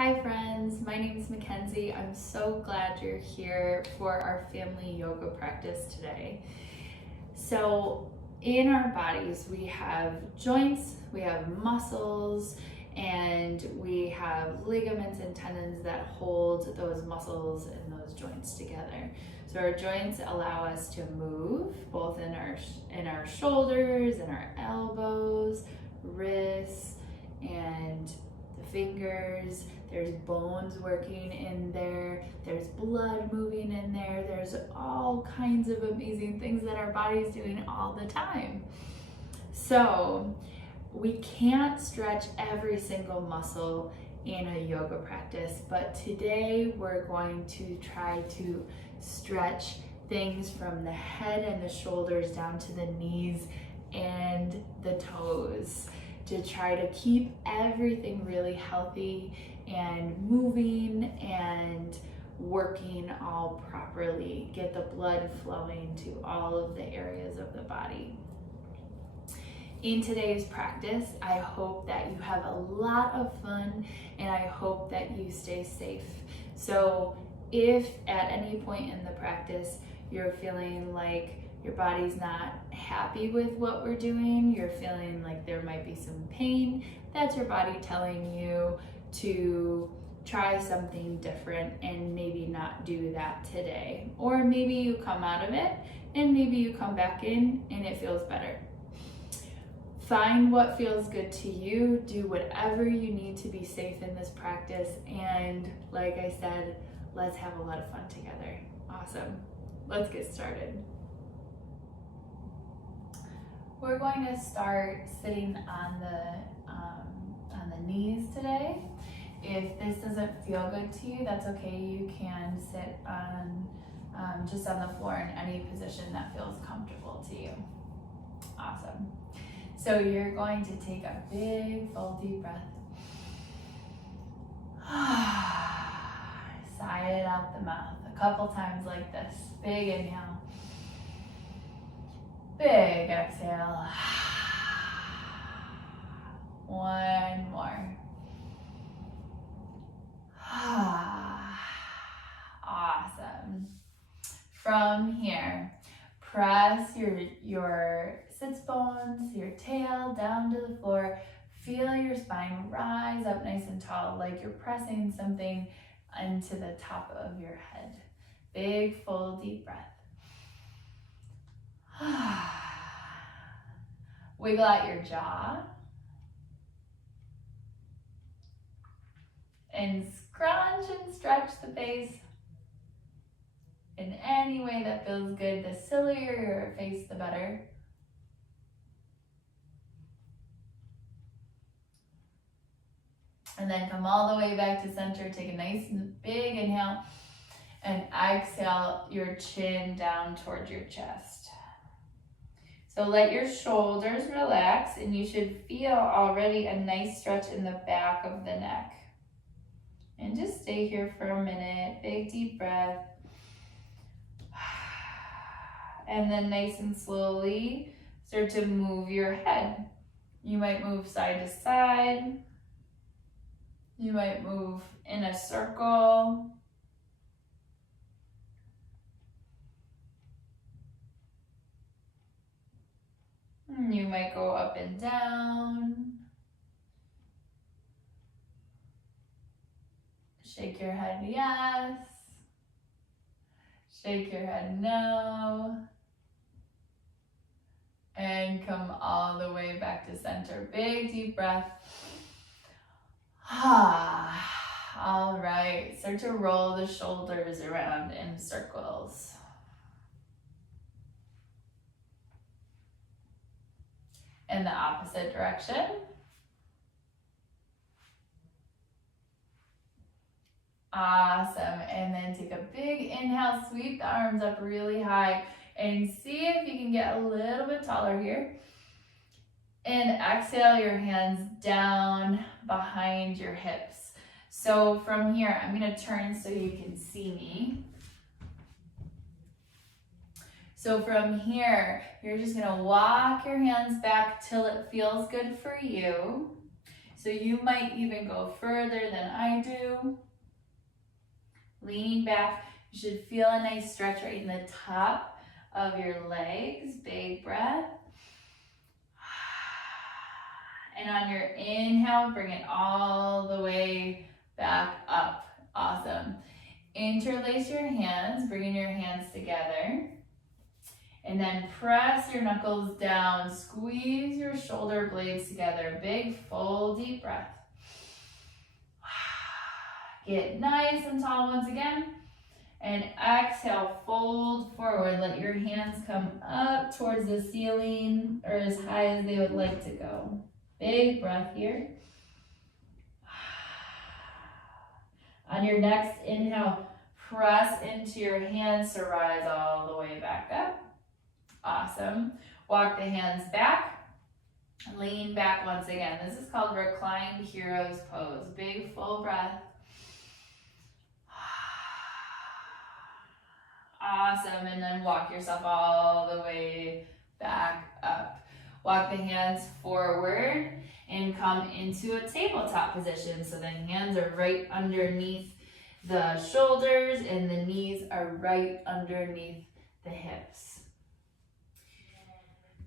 Hi friends, my name is Mackenzie. I'm so glad you're here for our family yoga practice today. So in our bodies, we have joints, we have muscles, and we have ligaments and tendons that hold those muscles and those joints together. So our joints allow us to move both in our shoulders and our elbows, wrists, and the fingers. There's bones working in there, there's blood moving in there, there's all kinds of amazing things that our body is doing all the time. So we can't stretch every single muscle in a yoga practice, but today we're going to try to stretch things from the head and the shoulders down to the knees and the toes to try to keep everything really healthy and moving and working all properly. Get the blood flowing to all of the areas of the body. In today's practice, I hope that you have a lot of fun and I hope that you stay safe. So if at any point in the practice you're feeling like your body's not happy with what we're doing, you're feeling like there might be some pain, that's your body telling you to try something different and maybe not do that today. Or maybe you come out of it and maybe you come back in and it feels better. Find what feels good to you, do whatever you need to be safe in this practice, and like I said, let's have a lot of fun together. Awesome. Let's get started. We're going to start sitting on the knees today. If this doesn't feel good to you, that's okay. You can sit on just on the floor in any position that feels comfortable to you. Awesome. So you're going to take a big, full, deep breath. Sigh it out the mouth a couple times like this. Big inhale. Big exhale. One more. Awesome. From here, press your sits bones, your tail down to the floor. Feel your spine rise up nice and tall, like you're pressing something into the top of your head. Big, full, deep breath. Wiggle out your jaw. And scrunch and stretch the face in any way that feels good. The sillier your face, the better. And then come all the way back to center. Take a nice big inhale and exhale your chin down towards your chest. So let your shoulders relax and you should feel already a nice stretch in the back of the neck. And just stay here for a minute. Big deep breath. And then nice and slowly start to move your head. You might move side to side. You might move in a circle. You might go up and down. Shake your head yes. Shake your head no. And come all the way back to center. Big deep breath. All right, start to roll the shoulders around in circles. In the opposite direction. Awesome, and then take a big inhale, sweep the arms up really high, and see if you can get a little bit taller here. And exhale your hands down behind your hips. So from here, I'm gonna turn so you can see me. So from here, you're just gonna walk your hands back till it feels good for you. So you might even go further than I do. Leaning back, you should feel a nice stretch right in the top of your legs. Big breath. And on your inhale, bring it all the way back up. Awesome. Interlace your hands, bringing your hands together. And then press your knuckles down, squeeze your shoulder blades together. Big, full, deep breath. Get nice and tall once again. And exhale, fold forward. Let your hands come up towards the ceiling or as high as they would like to go. Big breath here. On your next inhale, press into your hands to rise all the way back up. Awesome. Walk the hands back. Lean back once again. This is called reclined hero's pose. Big full breath. Awesome. And then walk yourself all the way back up. Walk the hands forward and come into a tabletop position. So the hands are right underneath the shoulders and the knees are right underneath the hips.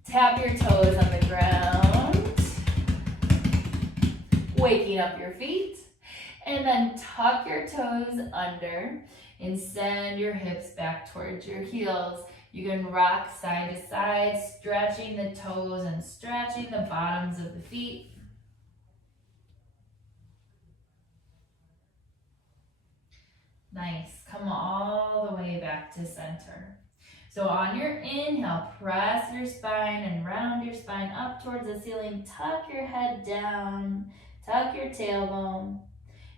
Tap your toes on the ground, waking up your feet, and then tuck your toes under and send your hips back towards your heels. You can rock side to side, stretching the toes and stretching the bottoms of the feet. Nice. Come all the way back to center. So on your inhale, press your spine and round your spine up towards the ceiling. Tuck your head down, tuck your tailbone.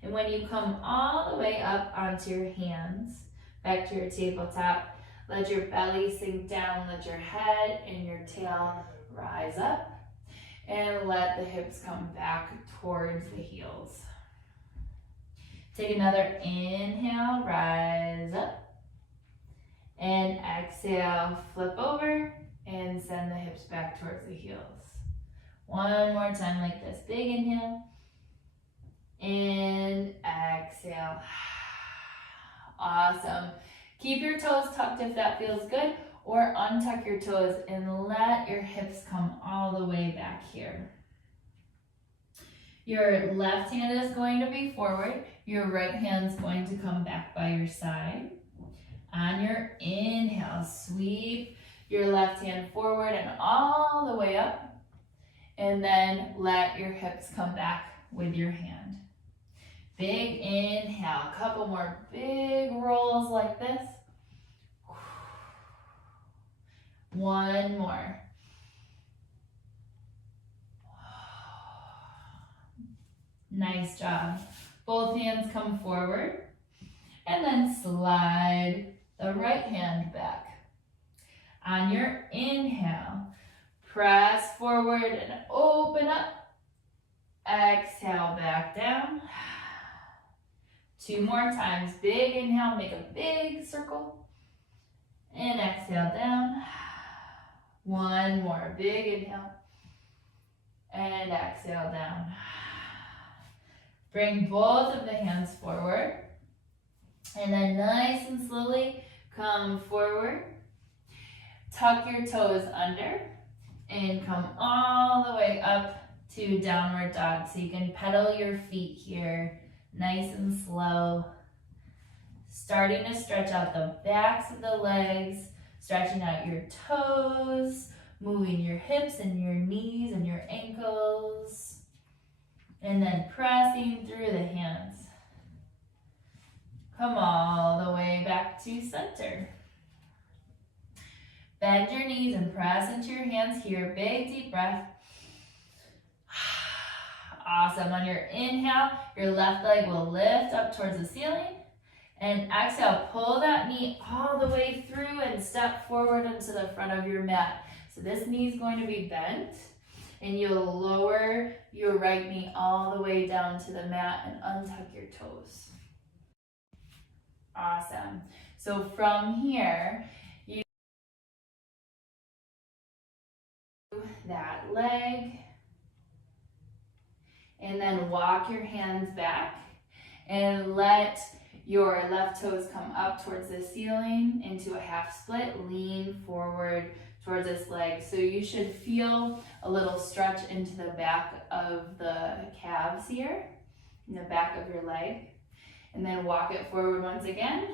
And when you come all the way up onto your hands, back to your tabletop, let your belly sink down, let your head and your tail rise up, and let the hips come back towards the heels. Take another inhale, rise up. And exhale, flip over and send the hips back towards the heels. One more time like this. Big inhale. And exhale. Awesome. Keep your toes tucked if that feels good, or untuck your toes and let your hips come all the way back here. Your left hand is going to be forward. Your right hand's going to come back by your side. On your inhale, sweep your left hand forward and all the way up. And then let your hips come back with your hand. Big inhale, a couple more big rolls like this. One more. Nice job. Both hands come forward and then slide the right hand back. On your inhale, press forward and open up. Exhale, back down. Two more times. Big inhale, make a big circle. And exhale down. One more. Big inhale. And exhale down. Bring both of the hands forward. And then nice and slowly come forward. Tuck your toes under and come all the way up to downward dog. So you can pedal your feet here nice and slow. Starting to stretch out the backs of the legs, stretching out your toes, moving your hips and your knees and your ankles. And then pressing through the hands. Come all the way back to center. Bend your knees and press into your hands here. Big deep breath. Awesome. On your inhale, your left leg will lift up towards the ceiling. And exhale, pull that knee all the way through and step forward into the front of your mat. So this knee is going to be bent. And you'll lower your right knee all the way down to the mat and untuck your toes. Awesome. So from here, you that leg And then walk your hands back and let your left toes come up towards the ceiling into a half split. Lean forward towards this leg. So you should feel a little stretch into the back of the calves here, in the back of your leg. And then walk it forward once again.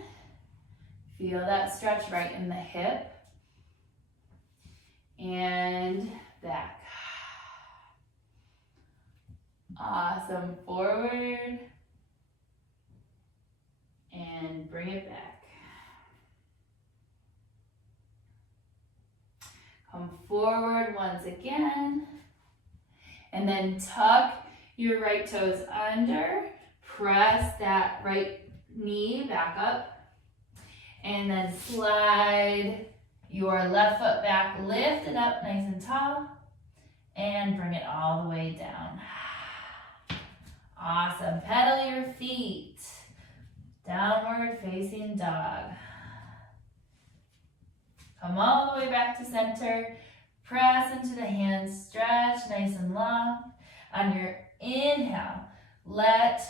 Feel that stretch right in the hip. And back. Awesome. Forward. And bring it back. Come forward once again. And then tuck your right toes under. Press that right knee back up. And then slide your left foot back. Lift it up nice and tall. And bring it all the way down. Awesome. Pedal your feet. Downward facing dog. Come all the way back to center. Press into the hands. Stretch nice and long. On your inhale, let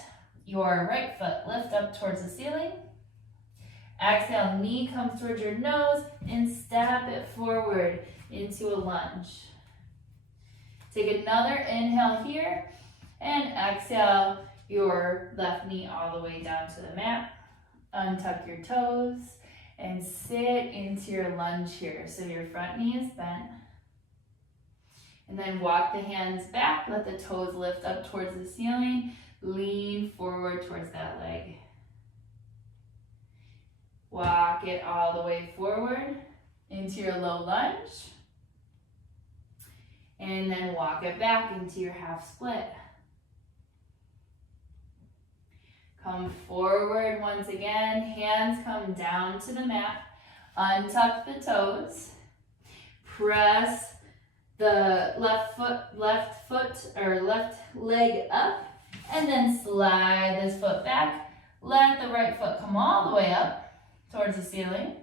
your right foot lift up towards the ceiling. Exhale, knee comes towards your nose and step it forward into a lunge. Take another inhale here and exhale your left knee all the way down to the mat. Untuck your toes and sit into your lunge here. So your front knee is bent. And then walk the hands back. Let the toes lift up towards the ceiling. Lean forward towards that leg. Walk it all the way forward into your low lunge. And then walk it back into your half split. Come forward once again. Hands come down to the mat. Untuck the toes. Press the left leg up. And then slide this foot back. Let the right foot come all the way up towards the ceiling.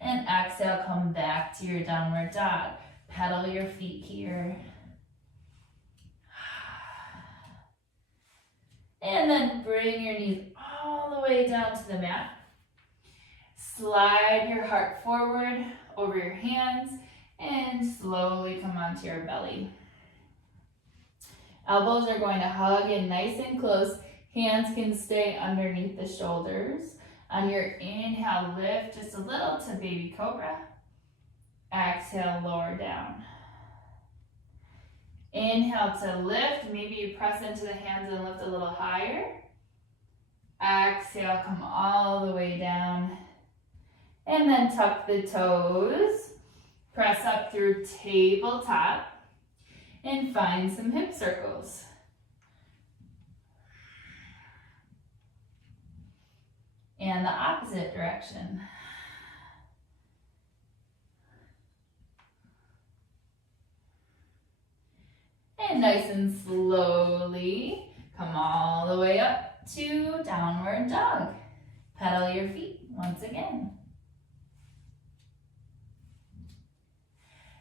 And exhale, come back to your downward dog. Pedal your feet here. And then bring your knees all the way down to the mat. Slide your heart forward over your hands and slowly come onto your belly. Elbows are going to hug in nice and close. Hands can stay underneath the shoulders. On your inhale, lift just a little to baby cobra. Exhale, lower down. Inhale to lift. Maybe you press into the hands and lift a little higher. Exhale, come all the way down. And then tuck the toes. Press up through tabletop. And find some hip circles. And the opposite direction. And nice and slowly, come all the way up to downward dog. Pedal your feet once again.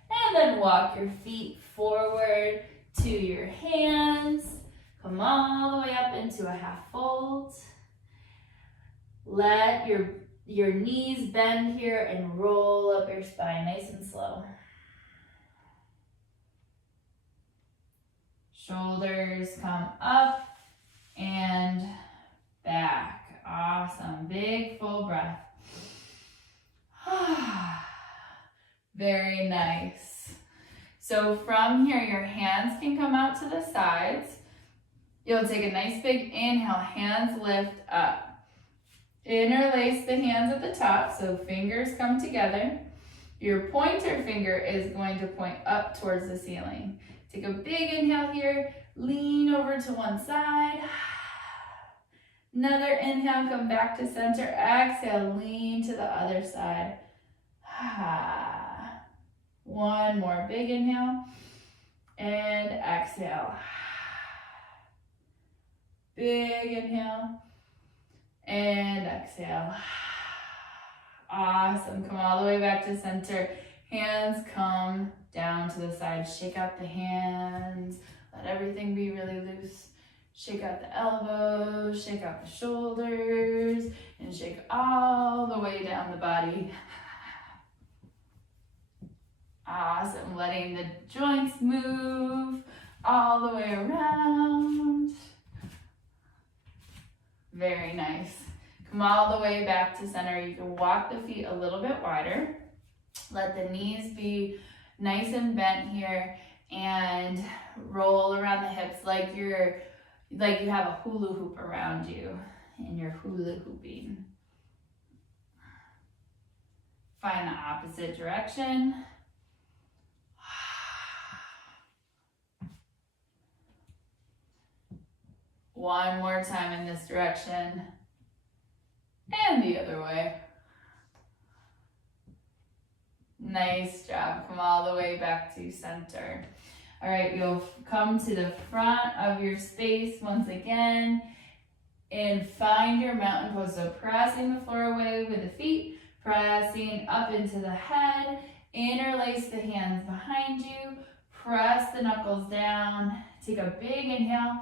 And then walk your feet forward to your hands. Come all the way up into a half fold. Let your knees bend here and roll up your spine nice and slow. Shoulders come up and back. Awesome. Big full breath. Very nice. So from here, your hands can come out to the sides. You'll take a nice big inhale. Hands lift up. Interlace the hands at the top so fingers come together. Your pointer finger is going to point up towards the ceiling. Take a big inhale here. Lean over to one side. Another inhale, come back to center. Exhale, lean to the other side. One more big inhale. And exhale. Big inhale. And exhale. Awesome. Come all the way back to center. Hands come down to the side. Shake out the hands. Let everything be really loose. Shake out the elbows, shake out the shoulders, and shake all the way down the body. Awesome, letting the joints move all the way around. Very nice. Come all the way back to center. You can walk the feet a little bit wider. Let the knees be nice and bent here, and roll around the hips like you have a hula hoop around you and you're hula hooping. Find the opposite direction. One more time in this direction and the other way. Nice job. Come all the way back to center. All right, you'll come to the front of your space once again and find your mountain pose. So pressing the floor away with the feet, pressing up into the head, interlace the hands behind you, press the knuckles down, take a big inhale,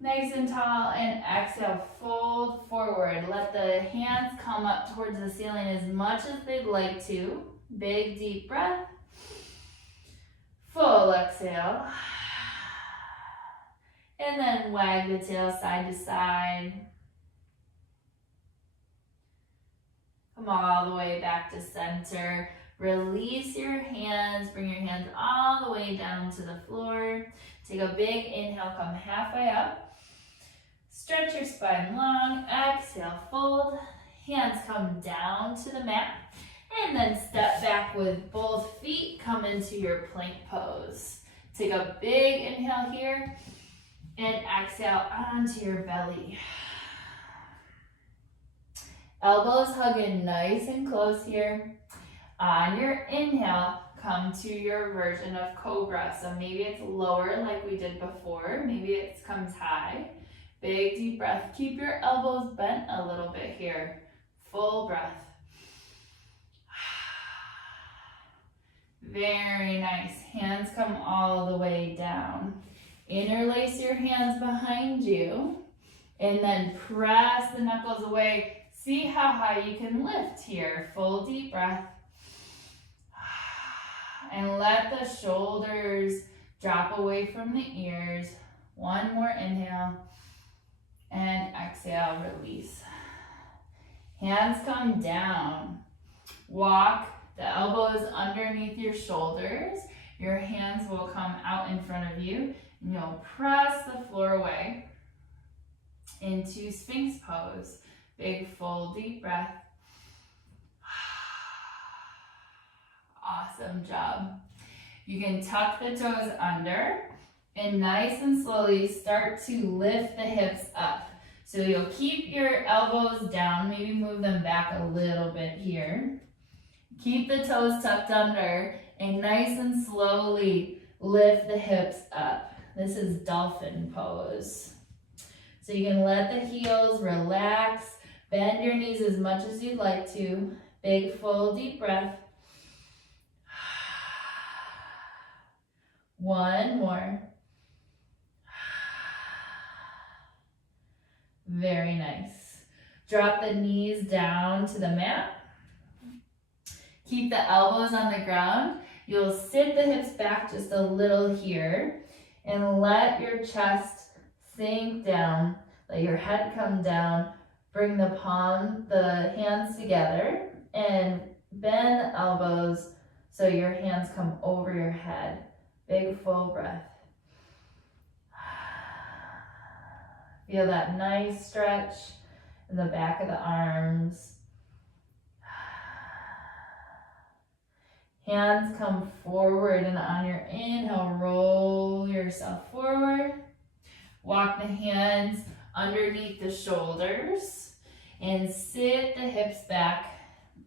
nice and tall, and exhale, fold forward. Let the hands come up towards the ceiling as much as they'd like to. Big deep breath. Full exhale. And then wag the tail side to side. Come all the way back to center. Release your hands. Bring your hands all the way down to the floor. Take a big inhale. Come halfway up. Stretch your spine long. Exhale, fold. Hands come down to the mat. And then step back with both feet. Come into your plank pose. Take a big inhale here. And exhale onto your belly. Elbows hug in nice and close here. On your inhale, come to your version of cobra. So maybe it's lower like we did before. Maybe it comes high. Big deep breath. Keep your elbows bent a little bit here. Full breath. Very nice. Hands come all the way down. Interlace your hands behind you and then press the knuckles away. See how high you can lift here. Full deep breath. And let the shoulders drop away from the ears. One more inhale. And exhale, release. Hands come down. Walk the elbows underneath your shoulders. Your hands will come out in front of you. And you'll press the floor away into Sphinx pose. Big, full, deep breath. Awesome job. You can tuck the toes under and nice and slowly start to lift the hips up. So you'll keep your elbows down, maybe move them back a little bit here. Keep the toes tucked under and nice and slowly lift the hips up. This is dolphin pose. So you can let the heels relax, bend your knees as much as you'd like to. Big, full, deep breath. One more. Very nice. Drop the knees down to the mat. Keep the elbows on the ground. You'll sit the hips back just a little here and let your chest sink down. Let your head come down. Bring the hands together and bend the elbows so your hands come over your head. Big full breath. Feel that nice stretch in the back of the arms. Hands come forward, and on your inhale, roll yourself forward. Walk the hands underneath the shoulders and sit the hips back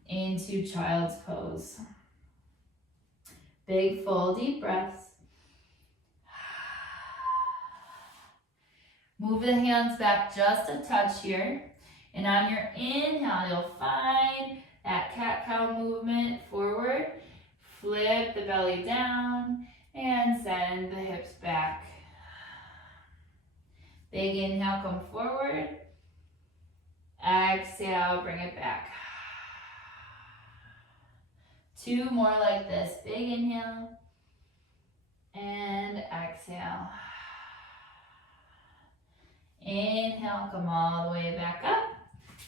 into child's pose. Big, full, deep breaths. Move the hands back just a touch here. And on your inhale, you'll find that cat-cow movement forward. Flip the belly down and send the hips back. Big inhale, come forward. Exhale, bring it back. 2 more like this. Big inhale. And exhale. Inhale, come all the way back up.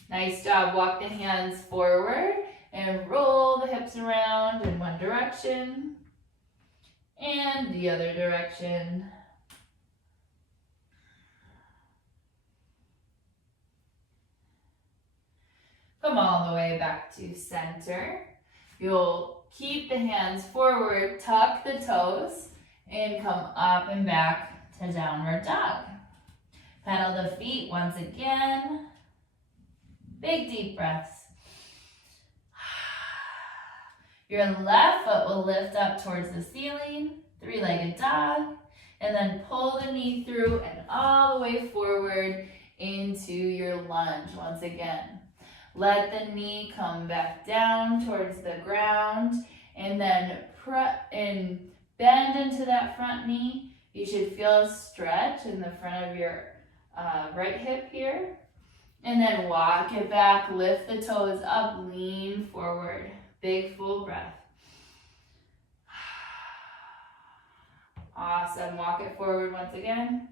Nice job. Walk the hands forward and roll the hips around in one direction and the other direction. Come all the way back to center. You'll keep the hands forward, tuck the toes, and come up and back to downward dog. Pedal the feet once again. Big deep breaths. Your left foot will lift up towards the ceiling, 3-legged dog, and then pull the knee through and all the way forward into your lunge once again. Let the knee come back down towards the ground and then bend into that front knee. You should feel a stretch in the front of your right hip here. And then walk it back, lift the toes up, lean forward. Big full breath. Awesome. Walk it forward once again.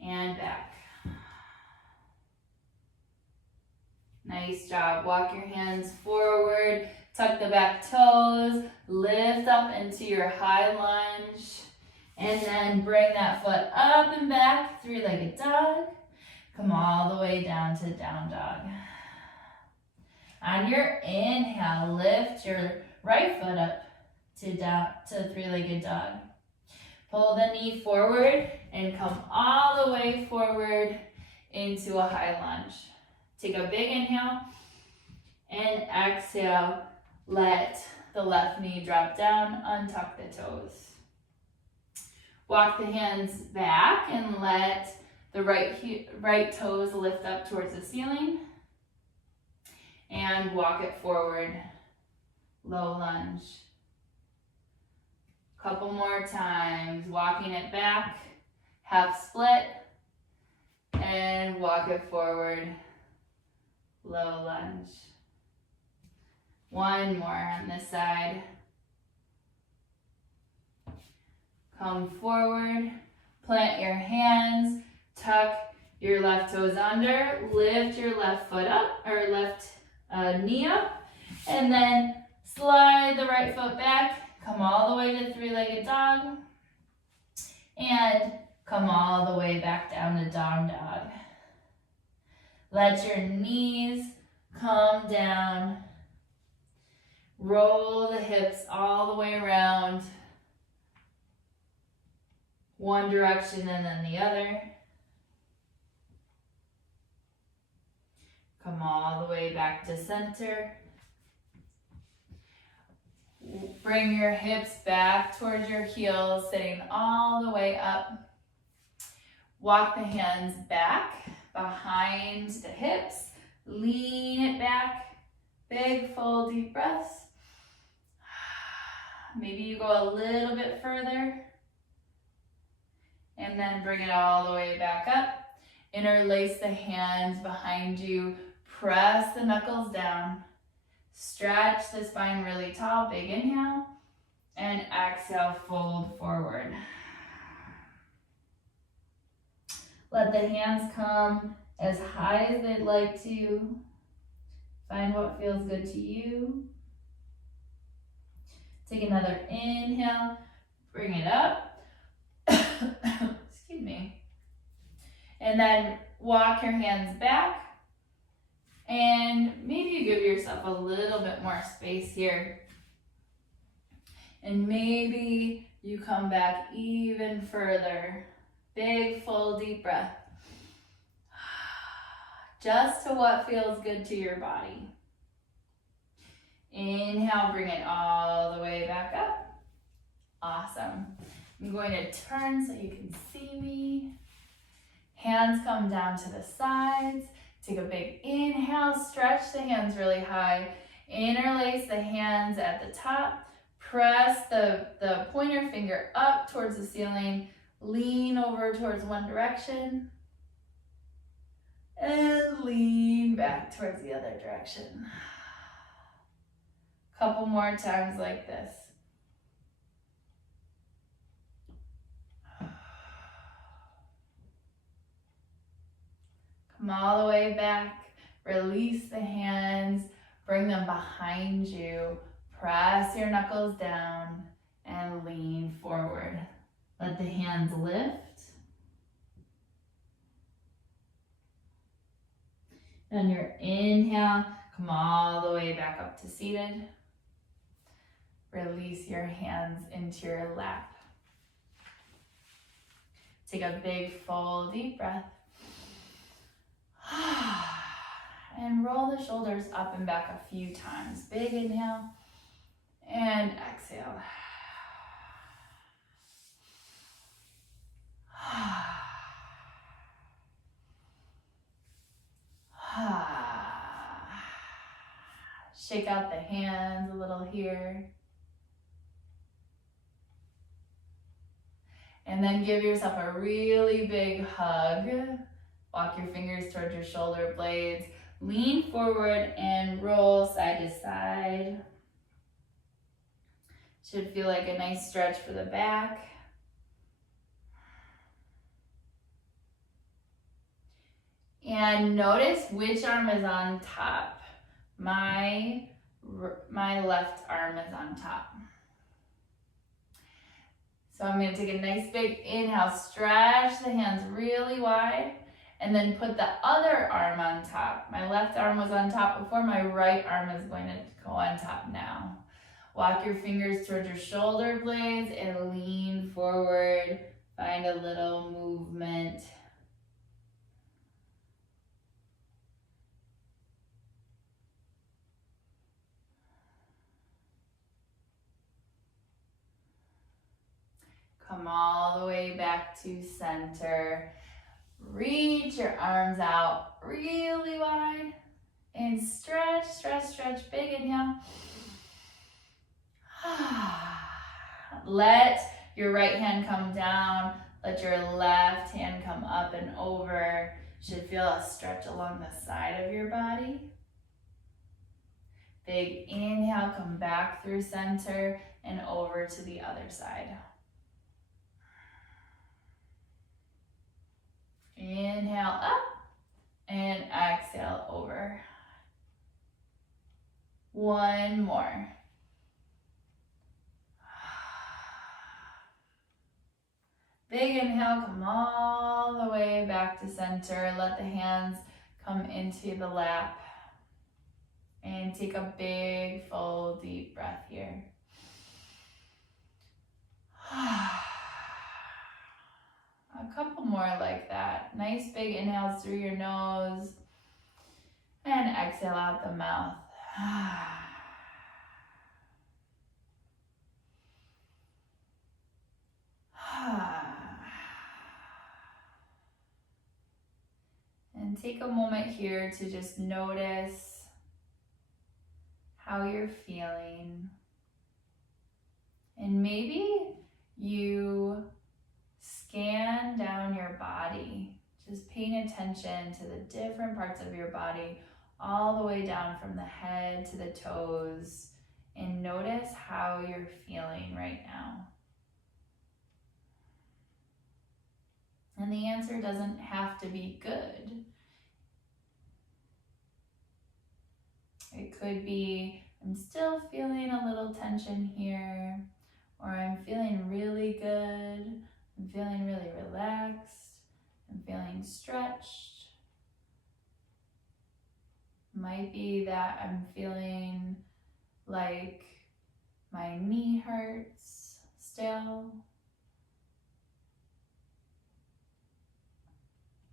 And back. Nice job. Walk your hands forward. Tuck the back toes. Lift up into your high lunge. And then bring that foot up and back. 3-legged dog. Come all the way down to down dog. On your inhale, lift your right foot up to 3-legged dog. Pull the knee forward and come all the way forward into a high lunge. Take a big inhale and exhale. Let the left knee drop down, untuck the toes. Walk the hands back and let the right toes lift up towards the ceiling. And walk it forward, low lunge. Couple more times, walking it back, half split, and walk it forward, low lunge. One more on this side. Come forward, plant your hands, tuck your left toes under, lift your left foot up, or left knee up, and then slide the right foot back, come all the way to 3-legged dog, and come all the way back down to down dog. Let your knees come down, roll the hips all the way around, one direction and then the other. Come all the way back to center. Bring your hips back towards your heels, sitting all the way up. Walk the hands back behind the hips. Lean it back. Big, full, deep breaths. Maybe you go a little bit further. And then bring it all the way back up. Interlace the hands behind you. Press the knuckles down. Stretch the spine really tall. Big inhale. And exhale, fold forward. Let the hands come as high as they'd like to. Find what feels good to you. Take another inhale. Bring it up. Excuse me. And then walk your hands back. And maybe you give yourself a little bit more space here. And maybe you come back even further. Big, full, deep breath. Just to what feels good to your body. Inhale, bring it all the way back up. Awesome. I'm going to turn so you can see me. Hands come down to the sides. Take a big inhale, stretch the hands really high. Interlace the hands at the top. Press the pointer finger up towards the ceiling. Lean over towards one direction. And lean back towards the other direction. Couple more times like this. Come all the way back. Release the hands. Bring them behind you. Press your knuckles down and lean forward. Let the hands lift. On your inhale, come all the way back up to seated. Release your hands into your lap. Take a big, full, deep breath. And roll the shoulders up and back a few times. Big inhale and exhale. Shake out the hands a little here. And then give yourself a really big hug. Walk your fingers towards your shoulder blades. Lean forward and roll side to side. Should feel like a nice stretch for the back. And notice which arm is on top. My left arm is on top. So I'm going to take a nice big inhale, stretch the hands really wide, and then put the other arm on top. My left arm was on top before, my right arm is going to go on top now. Walk your fingers towards your shoulder blades and lean forward. Find a little movement. Come all the way back to center. Reach your arms out really wide and stretch, stretch, stretch. Big inhale. Let your right hand come down. Let your left hand come up and over. Should feel a stretch along the side of your body. Big inhale, come back through center and over to the other side. Inhale up and exhale over. One more. Big inhale, come all the way back to center. Let the hands come into the lap. And take a big, full, deep breath here. A couple more like that. Nice big inhales through your nose. And exhale out the mouth. And take a moment here to just notice how you're feeling. And maybe you scan down your body, just paying attention to the different parts of your body, all the way down from the head to the toes, and notice how you're feeling right now. And the answer doesn't have to be good. It could be, I'm still feeling a little tension here, or I'm feeling really good, I'm feeling really relaxed, I'm feeling stretched. Might be that I'm feeling like my knee hurts still,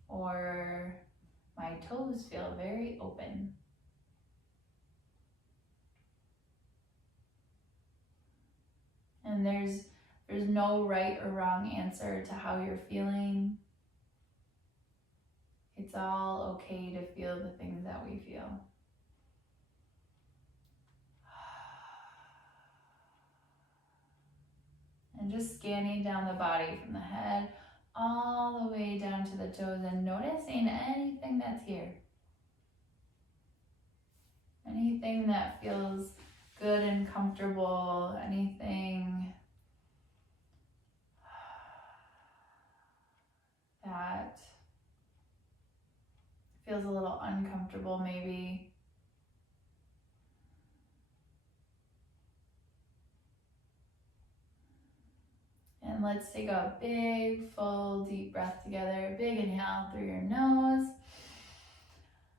or my toes feel very open. And there's no right or wrong answer to how you're feeling. It's all okay to feel the things that we feel. And just scanning down the body from the head all the way down to the toes and noticing anything that's here. Anything that feels good and comfortable, anything that feels a little uncomfortable maybe. And let's take a big, full, deep breath together. Big inhale through your nose.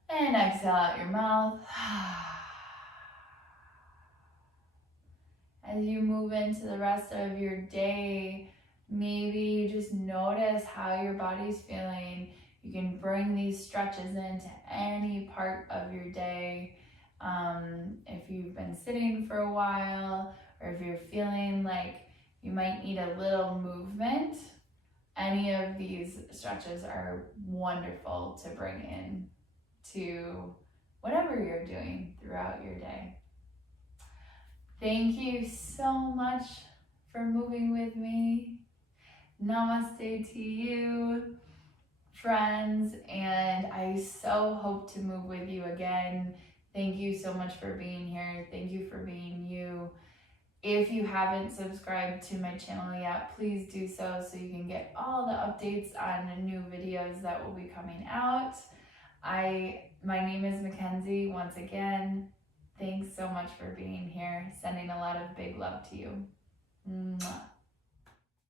And exhale out your mouth. As you move into the rest of your day, maybe you just notice how your body's feeling. You can bring these stretches into any part of your day. If you've been sitting for a while, or if you're feeling like you might need a little movement, any of these stretches are wonderful to bring in to whatever you're doing throughout your day. Thank you so much for moving with me. Namaste to you, friends, and I so hope to move with you again. Thank you so much for being here. Thank you for being you. If you haven't subscribed to my channel yet, please do so you can get all the updates on the new videos that will be coming out. My name is Mackenzie. Once again, thanks so much for being here. Sending a lot of big love to you. Mwah.